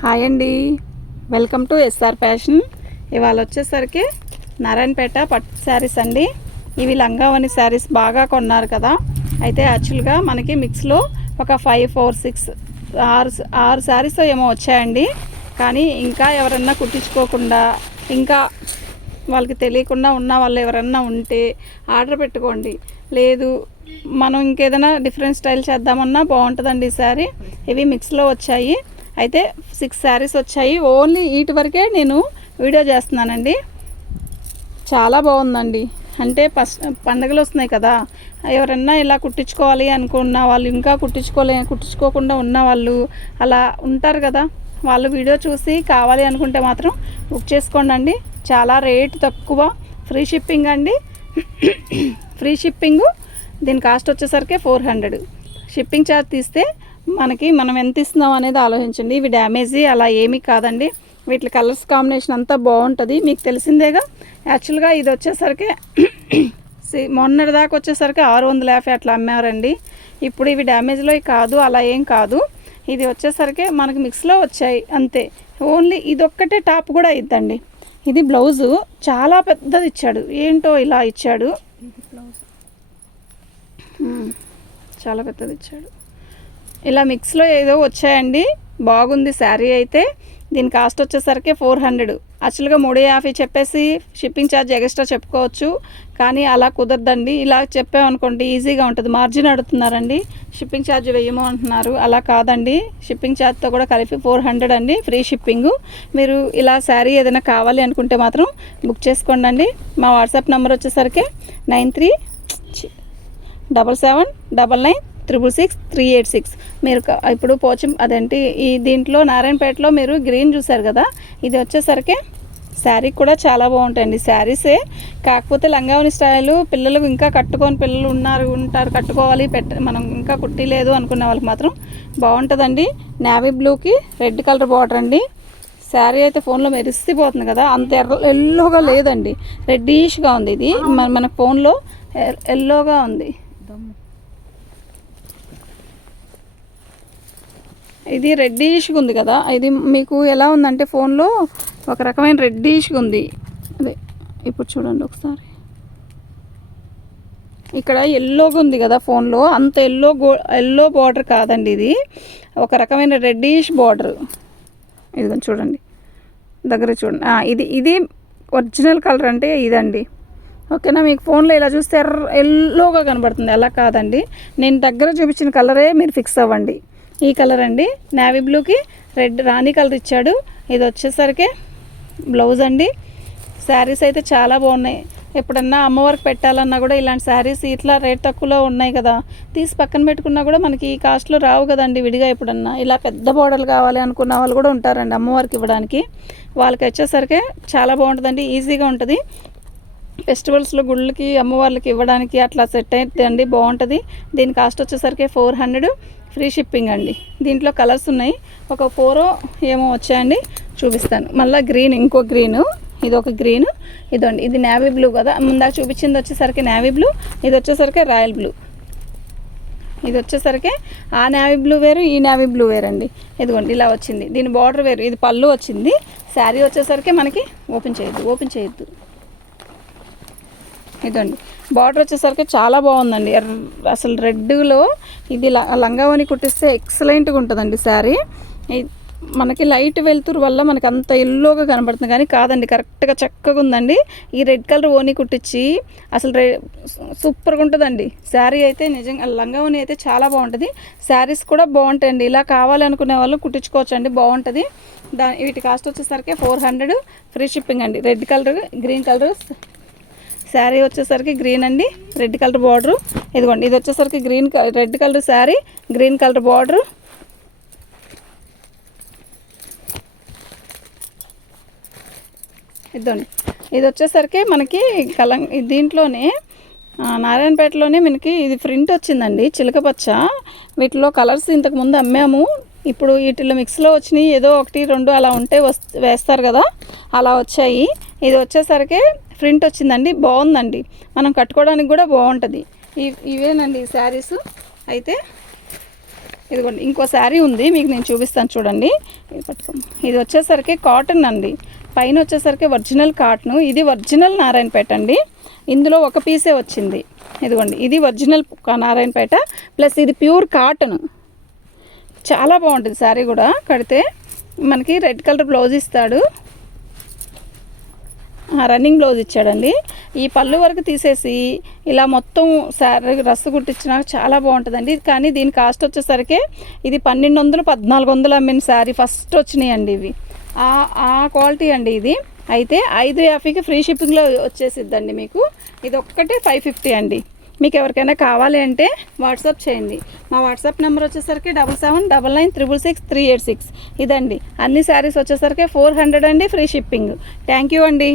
Hi అండి, welcome to SR fashion. ఇవాళ వచ్చేసరికి నారాయణపేట పట్టు శారీస్ అండి. ఇవి లంగావని శారీస్ బాగా కొన్నారు కదా. అయితే యాక్చువల్గా మనకి మిక్స్లో ఒక 5, 4, 6 శారీస్ ఏమో వచ్చాయండి. కానీ ఇంకా ఎవరన్నా కుట్టించుకోకుండా ఇంకా వాళ్ళకి తెలియకుండా ఉన్న వాళ్ళు ఎవరన్నా ఉంటే ఆర్డర్ పెట్టుకోండి. లేదు మనం ఇంకేదైనా డిఫరెంట్ స్టైల్ చేద్దామన్నా బాగుంటుందండి ఈ శారీ. ఇవి మిక్స్లో వచ్చాయి. అయితే 6 శారీస్ వచ్చాయి. ఓన్లీ వీటి వరకే నేను వీడియో చేస్తున్నానండి. చాలా బాగుందండి. అంటే పండగలు వస్తున్నాయి కదా, ఎవరన్నా ఇలా కుట్టించుకోవాలి అనుకున్న వాళ్ళు, ఇంకా కుట్టించుకోకుండా ఉన్న వాళ్ళు అలా ఉంటారు కదా, వాళ్ళు వీడియో చూసి కావాలి అనుకుంటే మాత్రం బుక్ చేసుకోండి. చాలా రేట్ తక్కువ, ఫ్రీ షిప్పింగ్ అండి. Free shipping. దీని కాస్ట్ వచ్చేసరికి 400. షిప్పింగ్ ఛార్జ్ తీస్తే మనం ఎంత ఇస్తున్నాం అనేది ఆలోచించండి. ఇవి డ్యామేజీ అలా ఏమీ కాదండి. వీటి కలర్స్ కాంబినేషన్ అంతా బాగుంటుంది, మీకు తెలిసిందేగా. యాక్చువల్గా ఇది వచ్చేసరికి మొన్నటి దాకా వచ్చేసరికి 650 అట్లా అమ్మారండి. ఇప్పుడు ఇవి డ్యామేజ్లో కాదు, అలా ఏం కాదు. ఇది వచ్చేసరికి మనకి మిక్స్లో వచ్చాయి అంతే. ఓన్లీ ఇదొక్కటే టాప్ కూడా ఇద్దండి. ఇది బ్లౌజు చాలా పెద్దది ఇచ్చాడు. ఏంటో ఇలా ఇచ్చాడు, చాలా పెద్దది ఇచ్చాడు. ఇలా మిక్స్లో ఏదో వచ్చాయండి. బాగుంది శారీ అయితే. దీని కాస్ట్ వచ్చేసరికి 400. యాక్చువల్గా 350 చెప్పేసి షిప్పింగ్ ఛార్జ్ ఎక్స్ట్రా చెప్పుకోవచ్చు, కానీ అలా కుదరదండి. ఇలా చెప్పామనుకోండి ఈజీగా ఉంటుంది. మార్జిన్ అడుగుతున్నారండి, షిప్పింగ్ ఛార్జ్ వేయము అంటున్నారు. అలా కాదండి, షిప్పింగ్ ఛార్జ్తో కూడా కలిపి 400 అండి, ఫ్రీ షిప్పింగు. మీరు ఇలా శారీ ఏదైనా కావాలి అనుకుంటే మాత్రం బుక్ చేసుకోండి. మా వాట్సాప్ నెంబర్ వచ్చేసరికి 937799666386. మీరు ఇప్పుడు అదేంటి ఈ దీంట్లో నారాయణపేటలో మీరు గ్రీన్ చూసారు కదా, ఇది వచ్చేసరికి శారీ కూడా చాలా బాగుంటాయండి శారీసే. కాకపోతే లంగావని స్టైలు పిల్లలు ఇంకా కట్టుకొని పిల్లలు ఉంటారు కట్టుకోవాలి మనం ఇంకా కుట్టిలేదు అనుకున్న వాళ్ళకి మాత్రం బాగుంటుందండి. నేవీ బ్లూకి రెడ్ కలర్ బార్డర్ అండి. శారీ అయితే ఫోన్లో మెరిసిపోతుంది కదా, అంత ఎల్లోగా లేదండి, రెడ్డిష్గా ఉంది. ఇది మన ఫోన్లో ఎల్లోగా ఉంది. ఇది రెడ్డిష్గా ఉంది కదా, ఇది మీకు ఎలా ఉందంటే ఫోన్లో ఒక రకమైన రెడ్డిష్గా ఉంది. అదే ఇప్పుడు చూడండి ఒకసారి, ఇక్కడ ఎల్లోగా ఉంది కదా ఫోన్లో, అంత ఎల్లో బార్డర్ కాదండి. ఇది ఒక రకమైన రెడ్డిష్ బార్డర్. ఇది చూడండి, దగ్గర చూడండి. ఇది ఒరిజినల్ కలర్ అంటే ఇదండి. ఓకేనా, మీకు ఫోన్లో ఇలా చూస్తే ఎల్లోగా కనబడుతుంది, అలా కాదండి. నేను దగ్గర చూపించిన కలరే మీరు ఫిక్స్ అవ్వండి. ఈ కలర్ అండి, నేవీ బ్లూకి రెడ్ రాణి కలర్ ఇచ్చాడు. ఇది వచ్చేసరికి బ్లౌజ్ అండి. శారీస్ అయితే చాలా బాగున్నాయి. ఎప్పుడన్నా అమ్మవారికి పెట్టాలన్నా కూడా ఇలాంటి శారీస్ ఇట్లా రేట్ తక్కువలో ఉన్నాయి కదా, తీసి పక్కన పెట్టుకున్నా కూడా మనకి ఈ కాస్ట్లో రావు కదండి విడిగా. ఎప్పుడన్నా ఇలా పెద్ద బోర్డర్లు కావాలి అనుకున్న వాళ్ళు కూడా ఉంటారండి అమ్మవారికి ఇవ్వడానికి. వాళ్ళకి వచ్చేసరికి చాలా బాగుంటుందండి, ఈజీగా ఉంటుంది. ఫెస్టివల్స్లో గుళ్ళకి అమ్మవార్లకి ఇవ్వడానికి అట్లా సెట్ అవుతుందండి, బాగుంటుంది. దీని కాస్ట్ వచ్చేసరికి 400, ఫ్రీ షిప్పింగ్ అండి. దీంట్లో కలర్స్ ఉన్నాయి, ఒక 4 ఏమో వచ్చాయండి, చూపిస్తాను. మళ్ళీ గ్రీన్, ఇంకో గ్రీను, ఇది ఒక గ్రీను, ఇదండి. ఇది నేవీ బ్లూ కదా, ముందాక చూపించింది వచ్చేసరికి నేవీ బ్లూ, ఇది వచ్చేసరికి రాయల్ బ్లూ. ఇది వచ్చేసరికి ఆ నేవీ బ్లూ వేరు, ఈ నేవీ బ్లూ వేరండి. ఇదిగోండి ఇలా వచ్చింది. దీని బార్డర్ వేరు, ఇది పళ్ళు వచ్చింది. శారీ వచ్చేసరికి మనకి ఓపెన్ చేయొద్దు. ఇదండి బార్డర్ వచ్చేసరికి చాలా బాగుందండి. అసలు రెడ్లో ఇది లంగావని కుట్టిస్తే ఎక్సలెంట్గా ఉంటుందండి శారీ. మనకి లైట్ వెలుతురు వల్ల మనకి అంత ఎల్లోగా కనబడుతుంది, కానీ కాదండి, కరెక్ట్గా చక్కగా ఉందండి. ఈ రెడ్ కలర్ ఓని కుట్టించి అసలు సూపర్గా ఉంటుందండి శారీ అయితే. నిజంగా లంగావని అయితే చాలా బాగుంటుంది. శారీస్ కూడా బాగుంటాయండి, ఇలా కావాలనుకునే వాళ్ళు కుట్టించుకోవచ్చండి, బాగుంటుంది. వీటి కాస్ట్ వచ్చేసరికి 400, ఫ్రీ షిప్పింగ్ అండి. Red colour, green colour sari వచ్చేసరికి గ్రీన్ అండి, రెడ్ కలర్ బార్డరు. ఇదిగోండి, ఇది వచ్చేసరికి red colour sari, green colour border. ఇదండి, ఇది వచ్చేసరికి మనకి దీంట్లోనే నారాయణపేటలోనే మనకి ఇది ప్రింట్ వచ్చిందండి, చిలకపచ్చ. వీటిలో కలర్స్ ఇంతకుముందు అమ్మాము, ఇప్పుడు వీటిలో మిక్స్లో వచ్చినాయి. ఏదో 1, 2 అలా ఉంటే వేస్తారు కదా, అలా వచ్చాయి. ఇది వచ్చేసరికి ప్రింట్ వచ్చిందండి, బాగుందండి, మనం కట్టుకోవడానికి కూడా బాగుంటుంది. ఇవేనండి ఈ శారీస్. అయితే ఇదిగోండి ఇంకో శారీ ఉంది మీకు నేను చూపిస్తాను చూడండి. ఇది పట్టుకోండి. ఇది వచ్చేసరికి కాటన్ అండి, పైన వచ్చేసరికి ఒరిజినల్ కాటన్. ఇది ఒరిజినల్ నారాయణపేట అండి. ఇందులో ఒక పీసే వచ్చింది. ఇదిగోండి ఇది ఒరిజినల్ నారాయణపేట ప్లస్ ఇది ప్యూర్ కాటన్. చాలా బాగుంటుంది శారీ కూడా. కడితే మనకి రెడ్ కలర్ బ్లౌజ్ ఇస్తాడు, రన్నింగ్ బ్లౌజ్ ఇచ్చాడండి. ఈ పళ్ళు వరకు తీసేసి ఇలా మొత్తం శారీ రస్సు కుట్టించినా చాలా బాగుంటుందండి. కానీ దీని కాస్ట్ వచ్చేసరికి ఇది 1200 1400 అమ్మిన శారీ ఫస్ట్ వచ్చినాయండి. ఇవి ఆ క్వాలిటీ అండి ఇది. అయితే 550కి ఫ్రీ షిప్పింగ్లో వచ్చేసిద్దండి మీకు. ఇది ఒక్కటే 550 అండి. మీకు ఎవరికైనా కావాలి అంటే వాట్సాప్ చేయండి. మా వాట్సాప్ నెంబర్ వచ్చేసరికి 7799966386. ఇదండి. అన్ని శారీస్ వచ్చేసరికి 400 అండి, ఫ్రీ షిప్పింగ్. థ్యాంక్ యూ అండి.